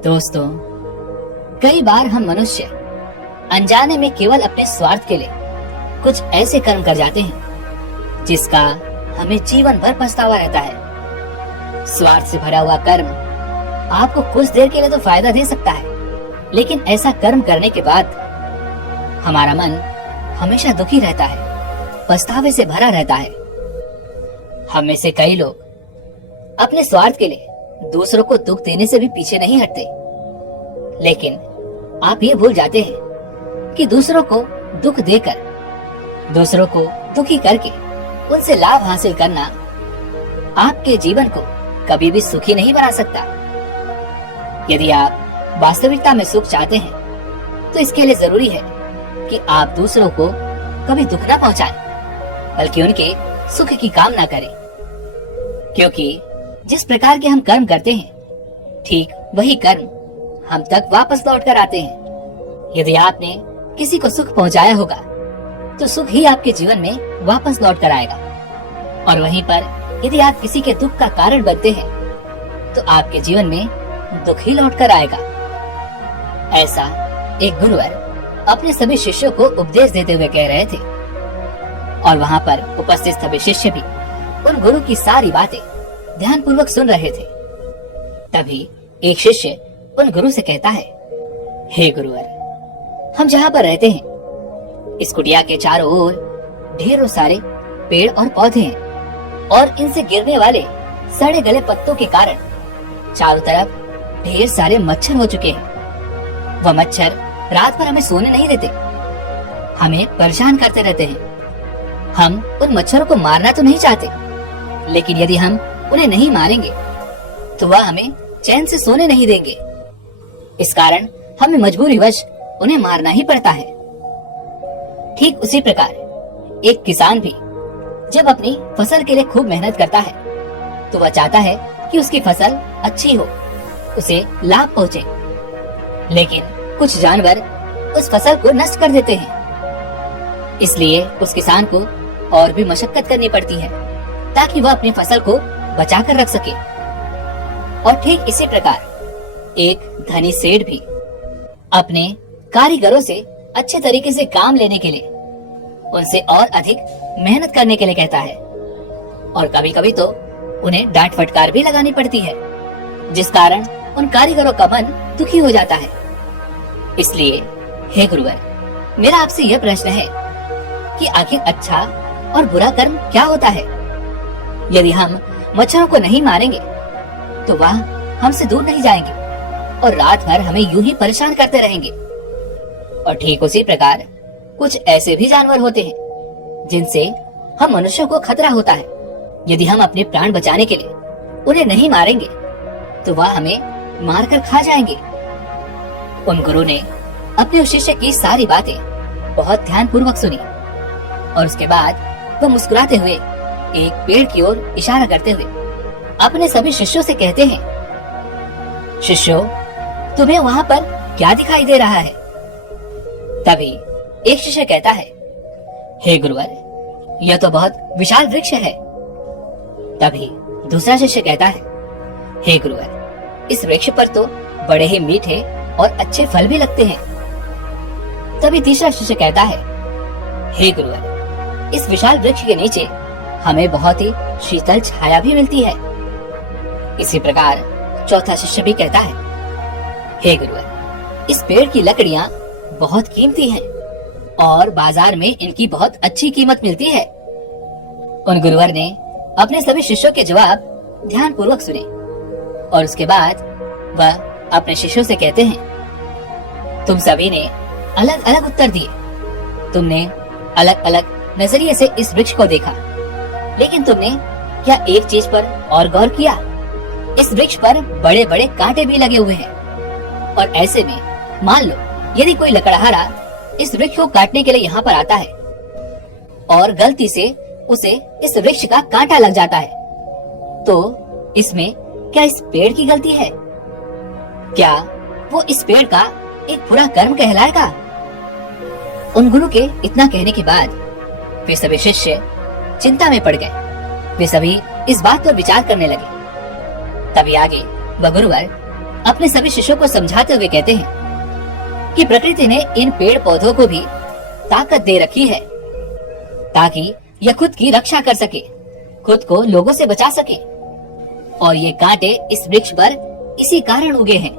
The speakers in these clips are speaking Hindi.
दोस्तों, कई बार हम मनुष्य अनजाने में केवल अपने स्वार्थ के लिए कुछ ऐसे कर्म कर जाते हैं जिसका हमें जीवन भर पछतावा रहता है। स्वार्थ से भरा हुआ कर्म आपको कुछ देर के लिए तो फायदा दे सकता है, लेकिन ऐसा कर्म करने के बाद हमारा मन हमेशा दुखी रहता है, पछतावे से भरा रहता है। हम में से कई लोग अपने स्वार्थ के लिए दूसरों को दुख देने से भी पीछे नहीं हटते, लेकिन आप ये भूल जाते हैं कि दूसरों को दुख देकर, दूसरों को दुखी करके उनसे लाभ हासिल करना आपके जीवन को कभी भी सुखी नहीं बना सकता। यदि आप वास्तविकता में सुख चाहते हैं, तो इसके लिए जरूरी है कि आप दूसरों को कभी दुख ना पहुंचाएं, बल्कि उनके सुख की कामना करें। क्योंकि जिस प्रकार के हम कर्म करते हैं, ठीक वही कर्म हम तक वापस लौट कर आते हैं। यदि आपने किसी को सुख पहुंचाया होगा, तो सुख ही आपके जीवन में वापस लौट कर आएगा। और वहीं पर यदि आप किसी के दुख का कारण बनते हैं, तो आपके जीवन में दुख ही लौट कर आएगा। ऐसा एक गुरुवर अपने सभी शिष्यों को उपदेश देते हुए कह रहे थे, और वहाँ पर उपस्थित सभी शिष्य भी उन गुरु की सारी बातें ध्यान पूर्वक सुन रहे थे। तभी एक शिष्य उन गुरु से कहता है, हे गुरुवर, हम जहाँ पर रहते हैं, इस कुटिया के चारों ओर ढेरों सारे पेड़ और पौधे हैं, और इनसे गिरने वाले सड़े गले पत्तों के कारण चारों तरफ ढेर सारे मच्छर हो चुके हैं। वह मच्छर रात भर हमें सोने नहीं देते, हमें परेशान करते रहते हैं। हम उन मच्छरों को मारना तो नहीं चाहते, लेकिन यदि हम उन्हें नहीं मारेंगे तो वह हमें चैन से सोने नहीं देंगे। इस कारण हमें मजबूरीवश उन्हें मारना ही पड़ता है। ठीक उसी प्रकार एक किसान भी जब अपनी फसल के लिए खूब मेहनत करता है, तो वह चाहता है कि उसकी फसल अच्छी हो, उसे लाभ पहुंचे। लेकिन कुछ जानवर उस फसल को नष्ट कर देते हैं, इसलिए उस किसान को और भी मशक्कत करनी पड़ती है ताकि वह अपनी फसल को बचा कर रख सके। और ठीक इसी प्रकार एक धनी सेठ भी अपने कारीगरों से अच्छे तरीके से काम लेने के लिए उनसे और अधिक मेहनत करने के लिए कहता है, और कभी कभी तो उन्हें डांट फटकार भी लगानी पड़ती है, जिस कारण उन कारीगरों का मन दुखी हो जाता है। इसलिए हे गुरुवर, मेरा आपसे यह प्रश्न है कि आखिर अच्छा और बुरा कर्म क्या होता है? यदि हम मच्छरों को नहीं मारेंगे, तो वह हमसे दूर नहीं जाएंगे और रात भर हमें यूं ही परेशान करते रहेंगे। और ठीक उसी प्रकार कुछ ऐसे भी जानवर होते हैं जिनसे हम मनुष्यों को खतरा होता है। यदि हम अपने प्राण बचाने के लिए उन्हें नहीं मारेंगे, तो वह हमें मारकर खा जाएंगे। उन गुरु ने अपने उस शिष्य की सारी बातें बहुत ध्यान पूर्वक सुनी, और उसके बाद वह मुस्कुराते हुए एक पेड़ की ओर इशारा करते हुए अपने सभी शिष्यों से कहते हैं, शिष्यों, तुम्हें वहाँ पर क्या दिखाई दे रहा है? तभी एक शिष्य कहता है, हे गुरुवर, यह तो बहुत विशाल वृक्ष है। तभी दूसरा शिष्य कहता है, हे गुरुवर, इस वृक्ष पर तो बड़े ही मीठे और अच्छे फल भी लगते हैं। तभी तीसरा शिष्य कहता है, हे गुरुवर, इस विशाल वृक्ष के नीचे हमें बहुत ही शीतल छाया भी मिलती है। इसी प्रकार चौथा शिष्य भी कहता है, हे गुरुवर, इस पेड़ की लकड़ियां बहुत कीमती हैं और बाजार में इनकी बहुत अच्छी कीमत मिलती है। उन गुरुवर ने अपने सभी शिष्यों के जवाब ध्यान पूर्वक सुने, और उसके बाद वह अपने शिष्यों से कहते हैं, तुम सभी ने अलग अलग उत्तर दिए, तुमने अलग अलग नजरिए से इस वृक्ष को देखा, लेकिन तुमने क्या एक चीज पर और गौर किया? इस वृक्ष पर बड़े बड़े कांटे भी लगे हुए हैं, और ऐसे में मान लो यदि कोई लकड़हारा इस वृक्ष को काटने के लिए यहाँ पर आता है और गलती से उसे इस वृक्ष का कांटा लग जाता है, तो इसमें क्या इस पेड़ की गलती है? क्या वो इस पेड़ का एक बुरा कर्म कहलाएगा? उन गुरु के इतना कहने के बाद वे सभी शिष्य चिंता में पड़ गए। वे सभी इस बात पर विचार करने लगे। तभी आगे वह गुरुवर अपने सभी शिष्यों को समझाते हुए कहते हैं कि प्रकृति ने इन पेड़ पौधों को भी ताकत दे रखी है ताकि यह खुद की रक्षा कर सके, खुद को लोगों से बचा सके। और ये कांटे इस वृक्ष पर इसी कारण उगे हैं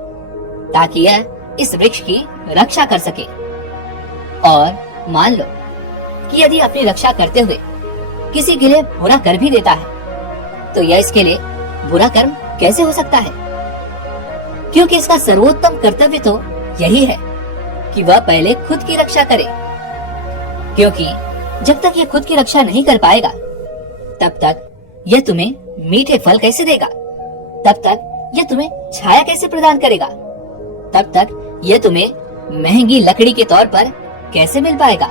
ताकि यह इस वृक्ष की रक्षा कर सके। और मान लो कि यदि अपनी रक्षा करते हुए किसी के लिए बुरा कर भी देता है तो यह इसके लिए बुरा कर्म कैसे हो सकता है? क्योंकि इसका सर्वोत्तम कर्तव्य तो यही है कि वह पहले खुद की रक्षा करे, क्योंकि जब तक यह खुद की रक्षा नहीं कर पाएगा तब तक यह तुम्हें मीठे फल कैसे देगा, तब तक यह तुम्हें छाया कैसे प्रदान करेगा, तब तक यह तुम्हें महंगी लकड़ी के तौर पर कैसे मिल पाएगा।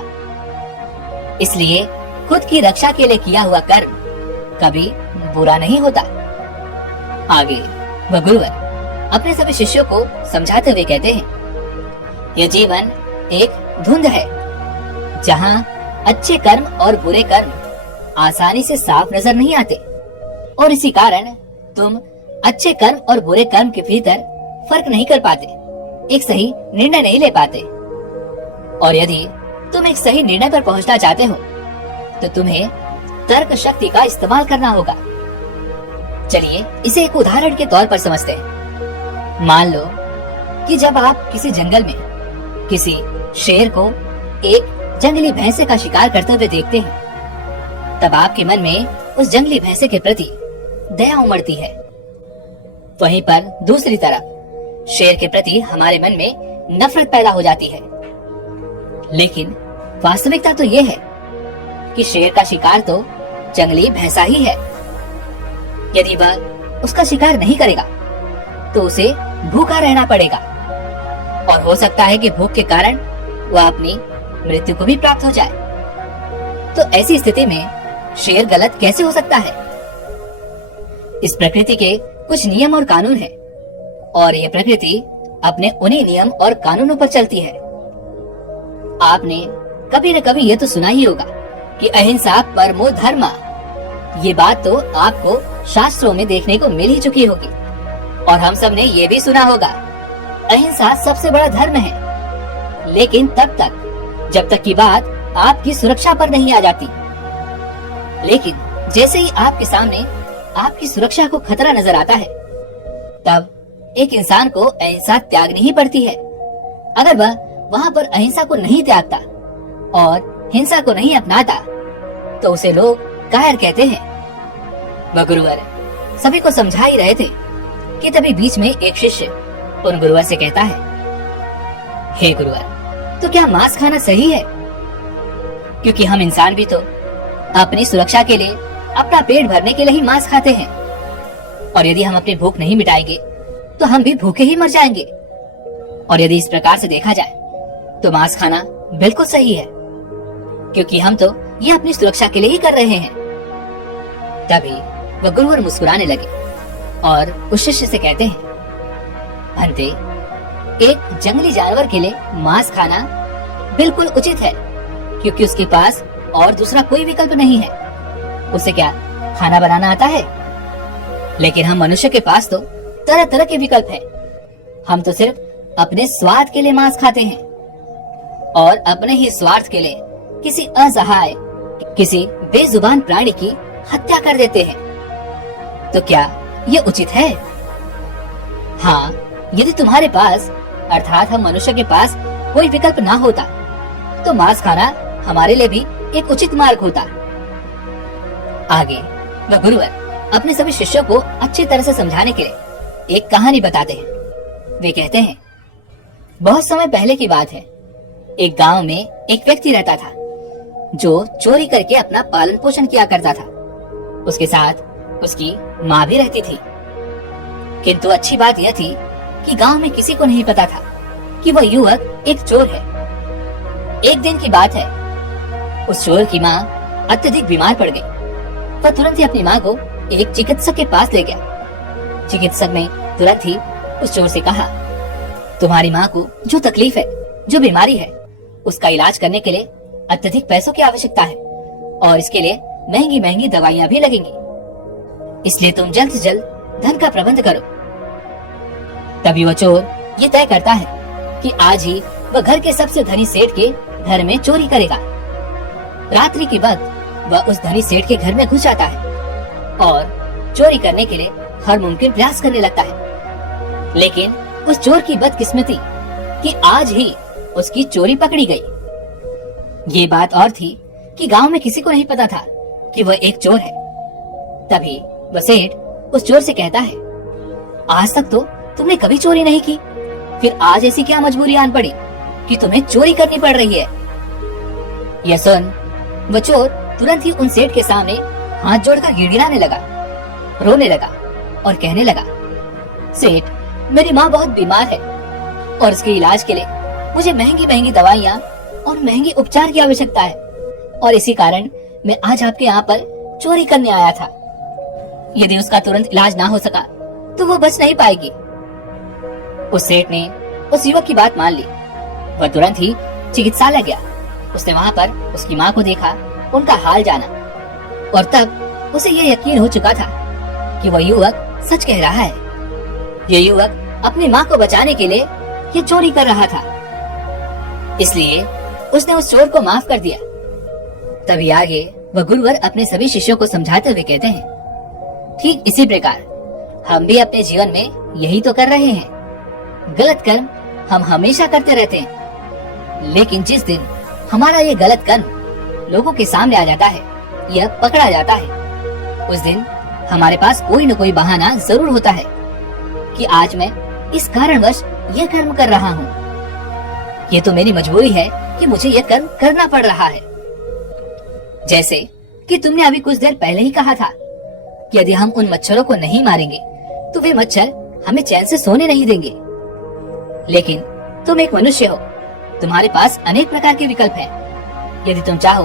इसलिए खुद की रक्षा के लिए किया हुआ कर्म कभी बुरा नहीं होता। आगे वह गुरुवर अपने सभी शिष्यों को समझाते हुए कहते हैं, यह जीवन एक धुंध है जहाँ अच्छे कर्म और बुरे कर्म आसानी से साफ नजर नहीं आते, और इसी कारण तुम अच्छे कर्म और बुरे कर्म के भीतर फर्क नहीं कर पाते, एक सही निर्णय नहीं ले पाते। और यदि तुम एक सही निर्णय पर पहुंचना चाहते हो तो तुम्हें तर्क शक्ति का इस्तेमाल करना होगा। चलिए इसे एक उदाहरण के तौर पर समझते हैं। मान लो कि जब आप किसी जंगल में किसी शेर को एक जंगली भैंसे का शिकार करते हुए देखते हैं, तब आपके मन में उस जंगली भैंसे के प्रति दया उमड़ती है। वहीं पर दूसरी तरफ शेर के प्रति हमारे मन में नफरत पैदा हो जाती है। लेकिन वास्तविकता तो ये है कि शेर का शिकार तो जंगली भैंसा ही है। यदि वह उसका शिकार नहीं करेगा तो उसे भूखा रहना पड़ेगा, और हो सकता है कि भूख के कारण वह अपनी मृत्यु को भी प्राप्त हो जाए। तो ऐसी स्थिति में शेर गलत कैसे हो सकता है? इस प्रकृति के कुछ नियम और कानून हैं, और यह प्रकृति अपने उन्हीं नियम और कानूनों पर चलती है। आपने कभी न कभी यह तो सुना ही होगा कि अहिंसा परमो धर्म। ये बात तो आपको शास्त्रों में देखने को मिल ही चुकी होगी, और हम सब ने ये भी सुना होगा अहिंसा सबसे बड़ा धर्म है। लेकिन तब तक जब तक की बात आपकी सुरक्षा पर नहीं आ जाती। लेकिन जैसे ही आपके सामने आपकी सुरक्षा को खतरा नजर आता है, तब एक इंसान को अहिंसा त्यागनी ही पड़ती है। अगर वह वहाँ पर अहिंसा को नहीं त्यागता और हिंसा को नहीं अपनाता तो उसे लोग कायर कहते हैं। वह गुरुवर सभी को समझा ही रहे थे कि तभी बीच में एक शिष्य उन गुरुवर से कहता है, हे गुरुवर, तो क्या मांस खाना सही है? क्योंकि हम इंसान भी तो अपनी सुरक्षा के लिए, अपना पेट भरने के लिए ही मांस खाते हैं, और यदि हम अपनी भूख नहीं मिटाएंगे तो हम भी भूखे ही मर जाएंगे। और यदि इस प्रकार से देखा जाए तो मांस खाना बिल्कुल सही है, क्योंकि हम तो ये अपनी सुरक्षा के लिए ही कर रहे हैं। तभी वह गुरुवर मुस्कुराने लगे और उस शिष्य से कहते हैं, भंते, एक जंगली जानवर के लिए मांस खाना बिल्कुल उचित है, क्योंकि उसके पास और दूसरा कोई विकल्प नहीं है। उसे क्या खाना बनाना आता है? लेकिन हम मनुष्य के पास तो तरह तरह के विकल्प हैं। हम तो सिर्फ अपने स्वार्थ के लिए मांस खाते हैं, और अपने ही स्वार्थ के लिए किसी असहाय, किसी बेजुबान प्राणी की हत्या कर देते हैं। तो क्या ये उचित है? हाँ, यदि तुम्हारे पास, अर्थात हम मनुष्य के पास कोई विकल्प ना होता तो मांस खाना हमारे लिए भी एक उचित मार्ग होता। आगे वह गुरुवर अपने सभी शिष्यों को अच्छी तरह से समझाने के लिए एक कहानी बताते हैं। वे कहते हैं, बहुत समय पहले की बात है। एक गांव में एक व्यक्ति रहता था जो चोरी करके अपना पालन पोषण किया करता था। उसके साथ उसकी माँ भी रहती थी। किंतु अच्छी बात यह थी कि गांव में किसी को नहीं पता था कि वह युवक एक चोर है। एक दिन की बात है, उस चोर की माँ अत्यधिक बीमार पड़ गई। वह तुरंत ही अपनी माँ को एक चिकित्सक के पास ले गया। चिकित्सक ने तुरंत ही उस चोर से कहा, तुम्हारी माँ को जो तकलीफ है, जो बीमारी है, उसका इलाज करने के लिए अत्यधिक पैसों की आवश्यकता है, और इसके लिए महंगी महंगी दवाइयाँ भी लगेंगी। इसलिए तुम जल्द से जल्द धन का प्रबंध करो। तभी वो चोर ये तय करता है कि आज ही वह घर के सबसे धनी सेठ के घर में चोरी करेगा। रात्रि के वक्त वह उस धनी सेठ के घर में घुस जाता है और चोरी करने के लिए हर मुमकिन प्रयास करने लगता है। लेकिन उस चोर की बदकिस्मती कि आज ही उसकी चोरी पकड़ी गई। ये बात और थी कि गांव में किसी को नहीं पता था कि वह एक चोर है। तभी वह सेठ उस चोर से कहता है, आज तक तो तुमने कभी चोरी नहीं की, फिर आज ऐसी क्या मजबूरी आन पड़ी कि तुम्हें चोरी करनी पड़ रही है। यह सुन वह चोर तुरंत ही उन सेठ के सामने हाथ जोड़कर गिड़गिड़ाने लगा, रोने लगा और कहने लगा, सेठ, मेरी माँ बहुत बीमार है और उसके इलाज के लिए मुझे महंगी महंगी दवाइयाँ और महंगे उपचार की आवश्यकता है, और इसी कारण मैं आज आपके यहाँ पर चोरी करने आया था। यदि उसका तुरंत इलाज ना हो सका तो वो बच नहीं पाएगी। उस सेठ ने उस युवक की बात मान ली। वह तुरंत ही चिकित्सालय गया। उसने वहाँ पर उसकी माँ को देखा, उनका हाल जाना, और तब उसे यह यकीन हो चुका था कि वह युवक सच कह रहा है। यह युवक अपनी माँ को बचाने के लिए ये चोरी कर रहा था, इसलिए उसने उस चोर को माफ कर दिया। तभी आगे वह गुरुवर अपने सभी शिष्यों को समझाते हुए कहते हैं, ठीक इसी प्रकार हम भी अपने जीवन में यही तो कर रहे हैं। गलत कर्म हम हमेशा करते रहते हैं, लेकिन जिस दिन हमारा ये गलत कर्म लोगों के सामने आ जाता है, यह पकड़ा जाता है, उस दिन हमारे पास कोई न कोई बहाना जरूर होता है कि आज मैं इस कारणवश यह कर्म कर रहा हूँ। ये तो मेरी मजबूरी है कि मुझे यह कर्म करना पड़ रहा है। जैसे कि तुमने अभी कुछ देर पहले ही कहा था कि यदि हम उन मच्छरों को नहीं मारेंगे तो वे मच्छर हमें चैन से सोने नहीं देंगे। लेकिन तुम एक मनुष्य हो, तुम्हारे पास अनेक प्रकार के विकल्प हैं। यदि तुम चाहो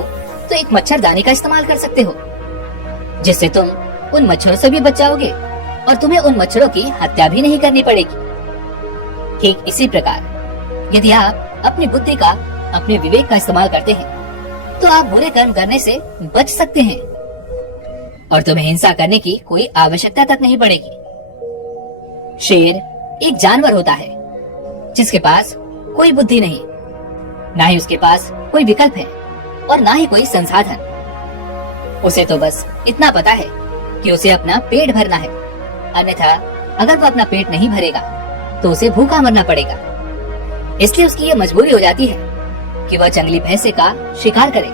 तो एक मच्छरदानी का इस्तेमाल कर सकते हो, जिससे तुम उन मच्छरों से भी बच जाओगे और तुम्हें उन मच्छरों की हत्या भी नहीं करनी पड़ेगी। ठीक इसी प्रकार यदि आप अपनी बुद्धि का, अपने विवेक का इस्तेमाल करते हैं तो आप बुरे कर्म करने से बच सकते हैं और तुम्हें हिंसा करने की कोई आवश्यकता तक नहीं पड़ेगी। शेर एक जानवर होता है जिसके पास कोई बुद्धि नहीं, ना ही उसके पास कोई विकल्प है और ना ही कोई संसाधन। उसे तो बस इतना पता है कि उसे अपना पेट भरना है, अन्यथा अगर वो अपना पेट नहीं भरेगा तो उसे भूखा मरना पड़ेगा। इसलिए उसकी ये मजबूरी हो जाती है कि वह जंगली भैंसे का शिकार करे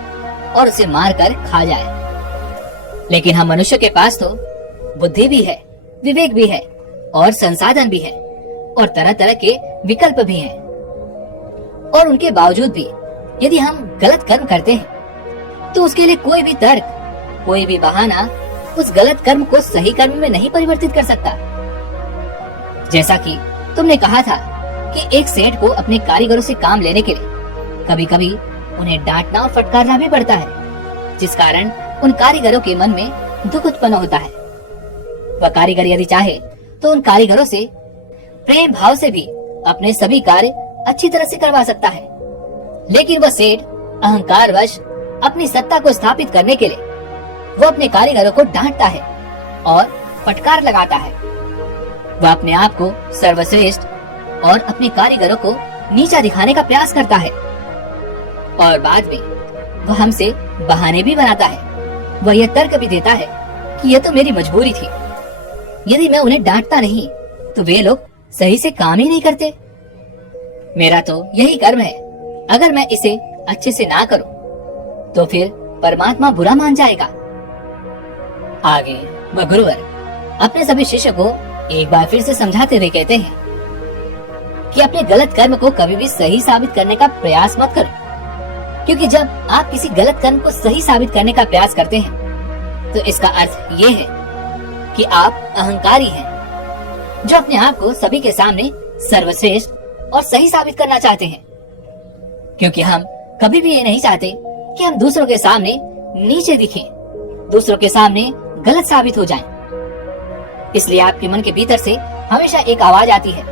और उसे मार कर खा जाए। लेकिन हम मनुष्य के पास तो बुद्धि भी है, विवेक भी है और संसाधन भी है और तरह तरह के विकल्प भी हैं। और उनके बावजूद भी यदि हम गलत कर्म करते हैं तो उसके लिए कोई भी तर्क, कोई भी बहाना उस गलत कर्म को सही कर्म में नहीं परिवर्तित कर सकता। जैसा कि तुमने कहा था कि एक सेठ को अपने कारीगरों से काम लेने के लिए कभी कभी उन्हें डांटना और फटकारना भी पड़ता है, जिस कारण उन कारीगरों के मन में दुख उत्पन्न होता है। वह कारीगर यदि चाहे तो उन कारीगरों से प्रेम भाव से भी अपने सभी कार्य अच्छी तरह से करवा सकता है, लेकिन वह सेठ अहंकारवश अपनी सत्ता को स्थापित करने के लिए वो अपने कारीगरों को डांटता है और फटकार लगाता है। वह अपने आप को सर्वश्रेष्ठ और अपने कारीगरों को नीचा दिखाने का प्रयास करता है और बाद में वह हमसे बहाने भी बनाता है। वह यह तर्क भी देता है कि यह तो मेरी मजबूरी थी, यदि मैं उन्हें डांटता नहीं तो वे लोग सही से काम ही नहीं करते। मेरा तो यही कर्म है, अगर मैं इसे अच्छे से ना करूं तो फिर परमात्मा बुरा मान जाएगा। आगे वह गुरुवर अपने सभी शिष्य को एक बार फिर से समझाते हुए कहते हैं कि अपने गलत कर्म को कभी भी सही साबित करने का प्रयास मत करो, क्योंकि जब आप किसी गलत कर्म को सही साबित करने का प्रयास करते हैं तो इसका अर्थ ये है कि आप अहंकारी हैं, जो अपने आप को सभी के सामने सर्वश्रेष्ठ और सही साबित करना चाहते हैं। क्योंकि हम कभी भी ये नहीं चाहते कि हम दूसरों के सामने नीचे दिखें, दूसरों के सामने गलत साबित हो जाएं। इसलिए आपके मन के भीतर से हमेशा एक आवाज आती है,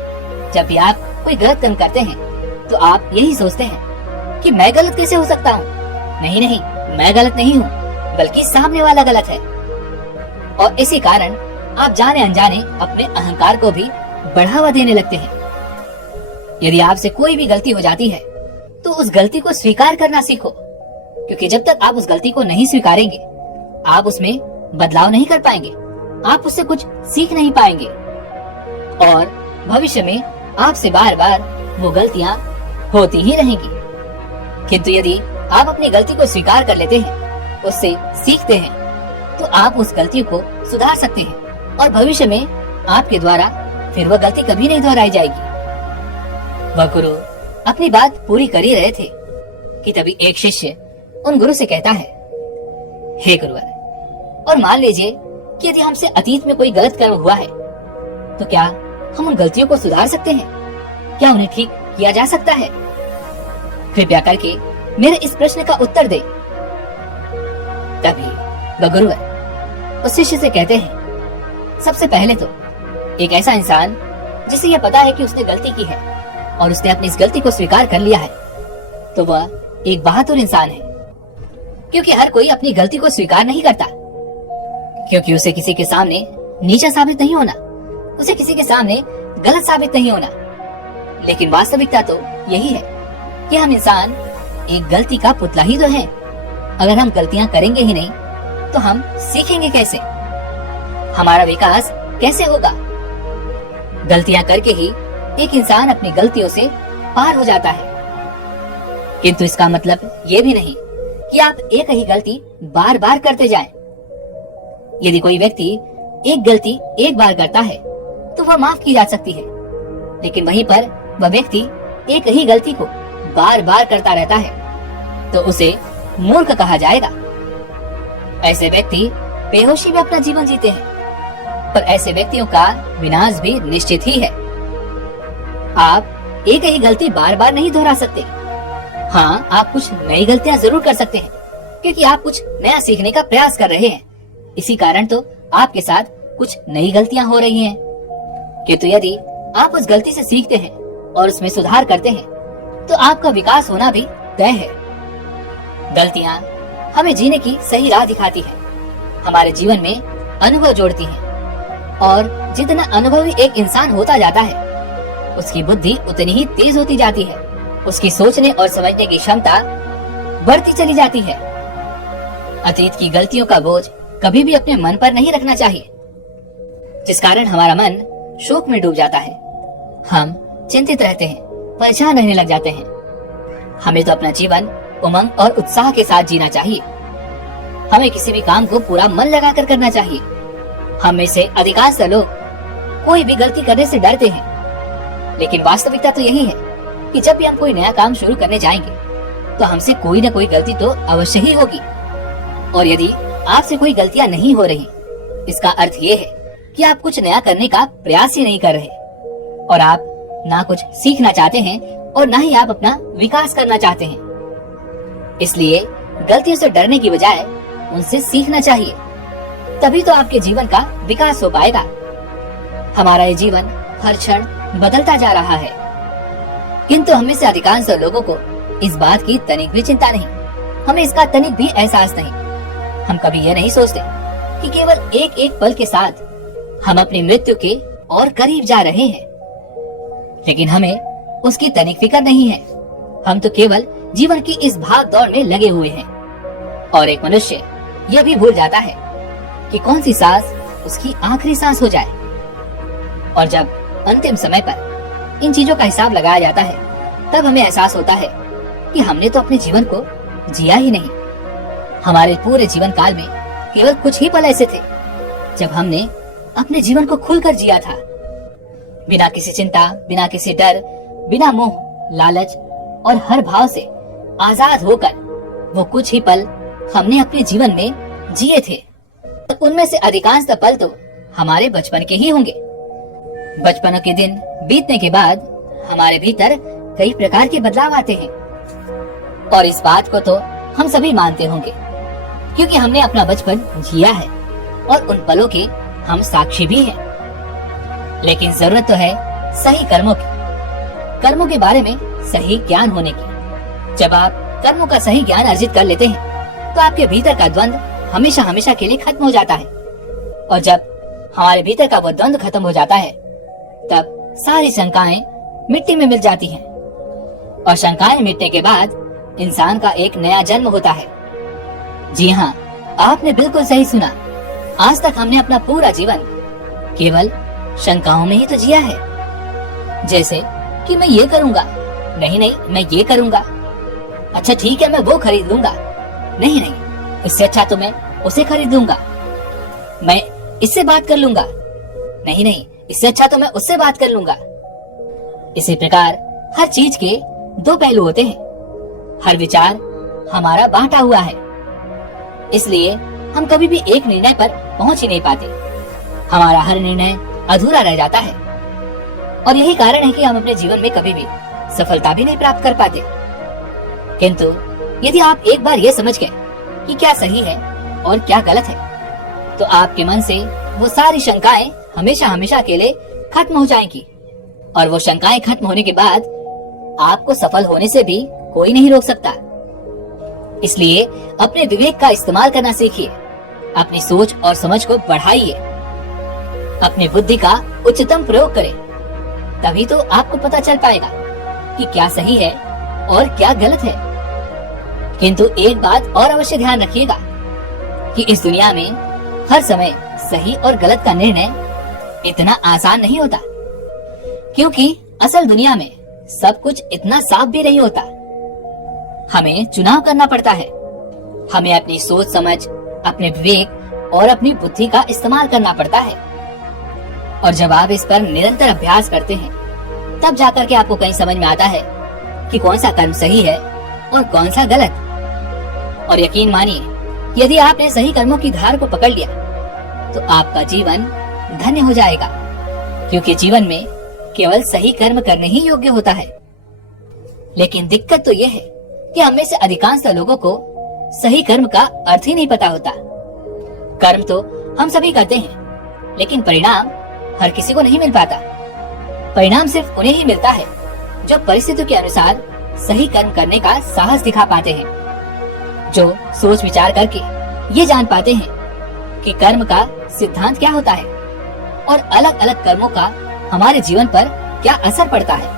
जब भी आप कोई गलत कर्म करते हैं तो आप यही सोचते हैं कि मैं गलत कैसे हो सकता हूँ। नहीं नहीं, मैं गलत नहीं हूँ, बल्कि सामने वाला गलत है। और इसी कारण आप जाने अनजाने अपने अहंकार को भी बढ़ावा देने लगते हैं। यदि आपसे कोई भी गलती हो जाती है तो उस गलती को स्वीकार करना सीखो, क्योंकि जब तक आप उस गलती को नहीं स्वीकारेंगे आप उसमें बदलाव नहीं कर पाएंगे, आप उससे कुछ सीख नहीं पाएंगे और भविष्य में आपसे बार बार वो गलतियां होती ही रहेंगी। किंतु यदि आप अपनी गलती को स्वीकार कर लेते हैं, उससे सीखते हैं, तो आप उस गलती को सुधार सकते हैं और भविष्य में आपके द्वारा फिर वह गलती कभी नहीं दोहराई जाएगी। वह गुरु अपनी बात पूरी कर ही रहे थे कि तभी एक शिष्य उन गुरु से कहता है, हे गुरुवर, और मान लीजिए कि यदि हमसे अतीत में कोई गलत कर्म हुआ है तो क्या हम उन गलतियों को सुधार सकते हैं? क्या उन्हें ठीक किया जा सकता है? कृपया करके मेरे इस प्रश्न का उत्तर दे। तभी वह गुरुवर उस शिष्य से कहते हैं, सबसे पहले तो एक ऐसा इंसान जिसे यह पता है कि उसने गलती की है और उसने अपनी इस गलती को स्वीकार कर लिया है, तो वह एक बहादुर इंसान है। क्योंकि हर कोई अपनी गलती को स्वीकार नहीं करता, क्योंकि उसे किसी के सामने नीचा साबित नहीं होना, उसे किसी के सामने गलत साबित नहीं होना। लेकिन वास्तविकता तो यही है कि हम इंसान एक गलती का पुतला ही तो हैं। अगर हम गलतियां करेंगे ही नहीं तो हम सीखेंगे कैसे? हमारा विकास कैसे होगा? गलतियां करके ही एक इंसान अपनी गलतियों से पार हो जाता है। किंतु इसका मतलब ये भी नहीं कि आप एक ही गलती बार बार करते जाएं। यदि कोई व्यक्ति एक गलती एक बार करता है तो वह माफ की जा सकती है, लेकिन वहीं पर वह व्यक्ति एक ही गलती को बार बार करता रहता है तो उसे मूर्ख कहा जाएगा। ऐसे व्यक्ति बेहोशी में अपना जीवन जीते हैं, पर ऐसे व्यक्तियों का विनाश भी निश्चित ही है। आप एक ही गलती बार बार नहीं दोहरा सकते। हाँ, आप कुछ नई गलतियां जरूर कर सकते हैं, क्योंकि आप कुछ नया सीखने का प्रयास कर रहे हैं। इसी कारण तो आपके साथ कुछ नई गलतियां हो रही हैं। किंतु यदि आप उस गलती से सीखते हैं और उसमें सुधार करते हैं तो आपका विकास होना भी तय है। गलतियां हमें जीने की सही राह दिखाती है, हमारे जीवन में अनुभव जोड़ती हैं और जितना अनुभवी एक इंसान होता जाता है उसकी बुद्धि उतनी ही तेज होती जाती है, उसकी सोचने और समझने की क्षमता बढ़ती चली जाती है। अतीत की गलतियों का बोझ कभी भी अपने मन पर नहीं रखना चाहिए, जिस कारण हमारा मन शोक में डूब जाता है। हम चिंतित रहते हैं, परेशान रहने लग जाते हैं। हमें तो अपना जीवन उमंग और उत्साह के साथ जीना चाहिए। हमें किसी भी काम को पूरा मन लगाकर करना चाहिए। हम में से अधिकांश लोग कोई भी गलती करने से डरते हैं, लेकिन वास्तविकता तो यही है कि जब भी हम कोई नया काम शुरू करने जाएंगे तो हमसे कोई न कोई गलती तो अवश्य ही होगी। और यदि आपसे कोई गलतियां नहीं हो रही, इसका अर्थ ये है कि आप कुछ नया करने का प्रयास ही नहीं कर रहे और आप ना कुछ सीखना चाहते हैं और ना ही आप अपना विकास करना चाहते हैं। इसलिए गलतियों से डरने की बजाय उनसे सीखना चाहिए, तभी तो आपके जीवन का विकास हो पाएगा। हमारा ये जीवन हर क्षण बदलता जा रहा है, किंतु हमें से अधिकांश लोगों को इस बात की तनिक भी चिंता नहीं, हमें इसका तनिक भी एहसास नहीं। हम कभी ये नहीं सोचते कि केवल एक एक पल के साथ हम अपनी मृत्यु के और करीब जा रहे हैं, लेकिन हमें उसकी तनिक फिक्र नहीं है। हम तो केवल जीवन की इस भाग दौड़ में लगे हुए हैं। और एक मनुष्य यह भी भूल जाता है कि कौन सी सांस उसकी आखिरी सांस हो जाए। और जब अंतिम समय पर इन चीजों का हिसाब लगाया जाता है, तब हमें एहसास होता है कि हमने तो अपने जीवन को जिया ही नहीं। हमारे पूरे जीवन काल में केवल कुछ ही पल ऐसे थे जब हमने अपने जीवन को खुलकर जिया था, बिना किसी चिंता, बिना किसी डर, बिना मोह, लालच और हर भाव से आजाद होकर वो कुछ ही पल हमने अपने जीवन में जिए थे। उनमें से अधिकांश पल तो हमारे बचपन के ही होंगे। बचपन के दिन बीतने के बाद हमारे भीतर कई प्रकार के बदलाव आते हैं और इस बात को तो हम सभी मानते होंगे, क्योंकि हमने अपना बचपन जिया है और उन पलों के हम साक्षी भी हैं। लेकिन जरूरत तो है सही कर्मों के बारे में सही ज्ञान होने की। जब आप कर्मों का सही ज्ञान अर्जित कर लेते हैं तो आपके भीतर का द्वंद हमेशा हमेशा के लिए खत्म हो जाता है। और जब हमारे भीतर का वो द्वंद खत्म हो जाता है तब सारी शंकाएं मिट्टी में मिल जाती हैं और शंकाएं मिटने के बाद इंसान का एक नया जन्म होता है। जी हाँ, आपने बिल्कुल सही सुना। आज तक हमने अपना पूरा जीवन केवल शंकाओं में ही तो जिया है। जैसे कि मैं ये करूंगा, नहीं मैं ये करूंगा, अच्छा ठीक है मैं वो खरीद लूंगा, नहीं इससे अच्छा तो मैं उसे खरीद लूंगा, मैं इससे बात कर लूंगा, नहीं इससे अच्छा तो मैं उससे बात कर लूंगा। इसी प्रकार हर चीज के दो पहलू होते हैं। हर विचार हमारा बांटा हुआ है, इसलिए हम कभी भी एक निर्णय पर पहुंच ही नहीं पाते। हमारा हर निर्णय अधूरा रह जाता है और यही कारण है कि हम अपने जीवन में कभी भी सफलता भी नहीं प्राप्त कर पाते। किंतु यदि आप एक बार ये समझ गए कि क्या सही है और क्या गलत है, तो आपके मन से वो सारी शंकाएं हमेशा हमेशा के लिए खत्म हो जाएंगी। और वो शंकाएं खत्म होने के बाद आपको सफल होने से भी कोई नहीं रोक सकता। इसलिए अपने विवेक का इस्तेमाल करना सीखिए, अपनी सोच और समझ को बढ़ाइए, अपनी बुद्धि का उच्चतम प्रयोग करें। तभी तो आपको पता चल पाएगा कि क्या सही है और क्या गलत है। किंतु एक बात और अवश्य ध्यान रखिएगा कि इस दुनिया में हर समय सही और गलत का निर्णय इतना आसान नहीं होता, क्योंकि असल दुनिया में सब कुछ इतना साफ भी नहीं होता। हमें चुनाव करना पड़ता है। हमें अपनी सोच समझ, अपने विवेक और अपनी बुद्धि का इस्तेमाल करना पड़ता है। और जब आप इस पर निरंतर अभ्यास करते हैं, तब जाकर के आपको कहीं समझ में आता है कि कौन सा कर्म सही है और कौन सा गलत। और यकीन मानिए, यदि आपने सही कर्मों की धार को पकड़ लिया तो आपका जीवन धन्य हो जाएगा, क्योंकि जीवन में केवल सही कर्म करने ही योग्य होता है। लेकिन दिक्कत तो यह है कि हम में से अधिकांश लोगों को सही कर्म का अर्थ ही नहीं पता होता। कर्म तो हम सभी करते हैं, लेकिन परिणाम हर किसी को नहीं मिल पाता। परिणाम सिर्फ उन्हें ही मिलता है जो परिस्थितियों के अनुसार सही कर्म करने का साहस दिखा पाते हैं, जो सोच विचार करके ये जान पाते हैं कि कर्म का सिद्धांत क्या होता है और अलग अलग कर्मों का हमारे जीवन पर क्या असर पड़ता है।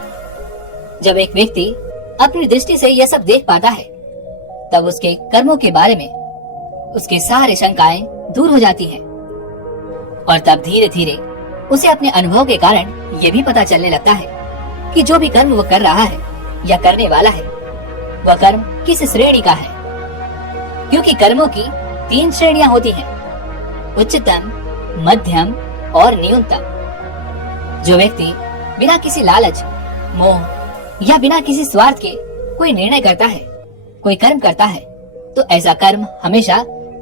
जब एक व्यक्ति अपनी दृष्टि से यह सब देख पाता है, तब उसके कर्मों के बारे में उसके सारे शंकाएं दूर हो जाती हैं और तब धीरे धीरे उसे अपने अनुभव के कारण ये भी पता चलने लगता है कि जो भी कर्म वो कर रहा है या करने वाला है, वह कर्म किस श्रेणी का है। क्योंकि कर्मों की 3 श्रेणियां होती हैं, उच्चतम, मध्यम और न्यूनतम। जो व्यक्ति बिना किसी लालच, मोह या बिना किसी स्वार्थ के कोई निर्णय करता है, कोई कर्म करता है, तो ऐसा कर्म हमेशा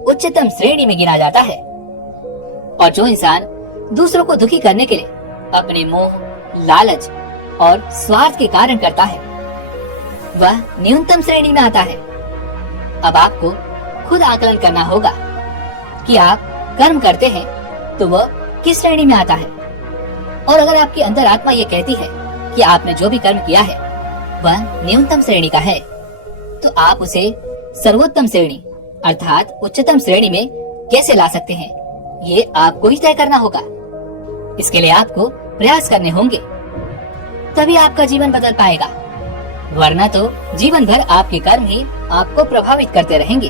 उच्चतम श्रेणी में गिना जाता है। और जो इंसान दूसरों को दुखी करने के लिए अपने मोह, लालच और स्वार्थ के कारण करता है, वह न्यूनतम श्रेणी में आता है। अब आपको खुद आकलन करना होगा कि आप कर्म करते हैं तो वह किस श्रेणी में आता है। और अगर आपकी अंतरात्मा ये कहती है कि आपने जो भी कर्म किया है वह न्यूनतम श्रेणी का है, तो आप उसे सर्वोत्तम श्रेणी अर्थात उच्चतम श्रेणी में कैसे ला सकते हैं, ये आपको ही तय करना होगा। इसके लिए आपको प्रयास करने होंगे, तभी आपका जीवन बदल पाएगा। वरना तो जीवन भर आपके कर्म ही आपको प्रभावित करते रहेंगे,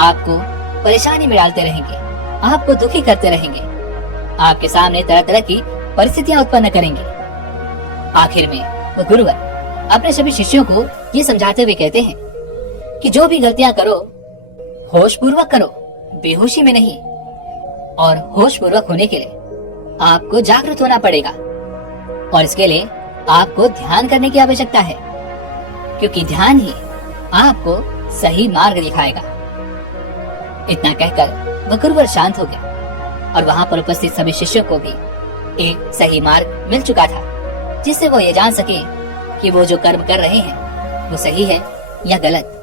आपको परेशानी में डालते रहेंगे, आपको दुखी करते रहेंगे, आपके सामने तरह तरह की परिस्थितियां उत्पन्न करेंगे। आखिर में वो गुरुवर अपने सभी शिष्यों को ये समझाते हुए कहते हैं कि जो भी गलतियां करो, होश पूर्वक करो, बेहोशी में नहीं। और होश पूर्वक होने के लिए आपको जागृत होना पड़ेगा और इसके लिए आपको ध्यान करने की आवश्यकता है, क्योंकि ध्यान ही आपको सही मार्ग दिखाएगा। इतना कहकर वह गुरुवर शांत हो गया और वहां पर उपस्थित सभी शिष्यों को भी एक सही मार्ग मिल चुका था, जिससे वो ये जान सके कि वो जो कर्म कर रहे हैं वो सही है या गलत।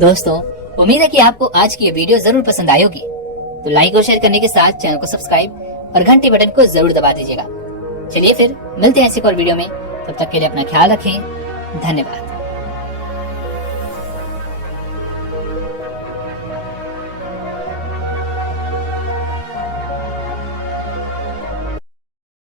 दोस्तों, उम्मीद है कि आपको आज की ये वीडियो जरूर पसंद आई होगी, तो लाइक और शेयर करने के साथ चैनल को सब्सक्राइब और घंटी बटन को जरूर दबा दीजिएगा। चलिए फिर मिलते हैं ऐसी और वीडियो में, तब तक के लिए अपना ख्याल रखें। धन्यवाद।